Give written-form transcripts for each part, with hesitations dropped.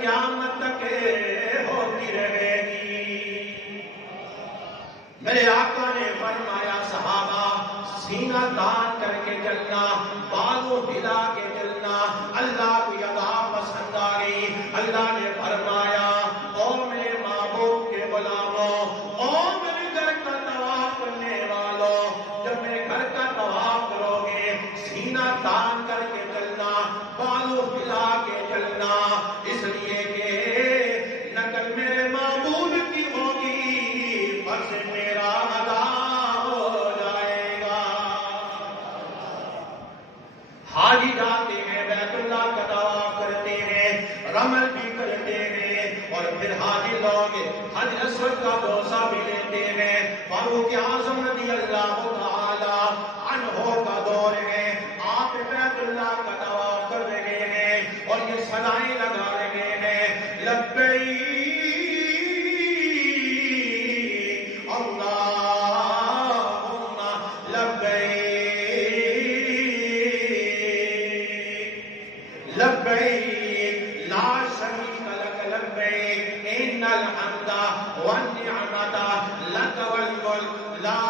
قیامت تک ہوتی رہے گی۔ میرے آقا نے فرمایا صحابہ سینہ تان کر کے چلنا، بالوں ہلا کے چلنا، اللہ کو ادا پسند آ گئی۔ اللہ نے فرمایا او میرے محبوب کے غلاموں، او میرے گھر کا طواف کرنے والوں، جب میرے گھر کا طواف کرو گے سینہ تان کر کے چلنا، بالوں ہلا کے چلنا، اس لیے کہ نقل میرے معبود کی ہوگی، فرض میرا ادا ہو جائے گا۔ حاجی جاتے ہیں بیت اللہ کا طواف کرتے ہیں، رمل بھی کرتے ہیں، اور پھر حاجی لوگ حجر اسود کا بوسہ بھی لیتے ہیں۔ فاروق اعظم رضی اللہ تعالی عنہ کا دور ہے، آپ بیت اللہ کا طواف کر رہے ہیں اور یہ صدائیں لگا رہے ہیں لبیک اللہم لبیک لبیک لا شریک لک لبیک ان الحمد والنعمت لک والملک لا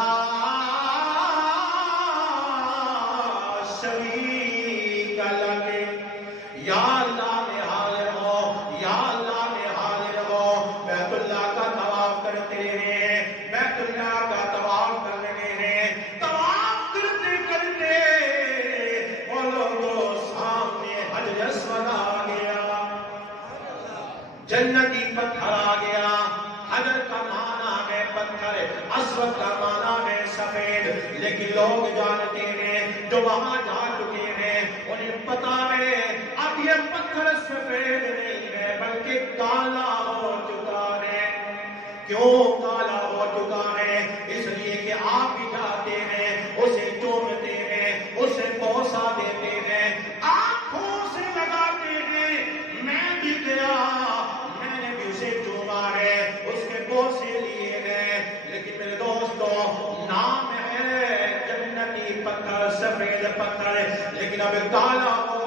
شریک لک۔ یا اللہ میں حاضر ہو، یا اللہ میں حاضر ہو، بیت اللہ کا طواف کرتے ہیں، بیت اللہ کا طواف کر رہے ہیں، طواف کرتے کرتے وہ لوگوں سامنے حجر اسود آ گیا، جنتی پتھر آ گیا۔ حجر کا معنی ہے پتھر، اسود کا معنی ہے سفید، لیکن لوگ جانتے ہیں جو وہاں جا چکے ہیں انہیں پتا ہے اب یہ پتھر سفید نہیں ہے بلکہ کالا ہو چکا ہے۔ کیوں کالا ہو چکا ہے؟ اس لیے کہ آپ بھی جاتے ہیں، اسے چومتے ہیں، اسے بوسہ دیتے ہیں، آنکھوں سے لگاتے ہیں۔ میں بھی گیا، میں نے بھی اسے چوما ہے، اس کے بوسے لیے ہیں، لیکن میرے دوستو نام ہے جنتی پتھر، سفید پتھر، لیکن اب کالا ہو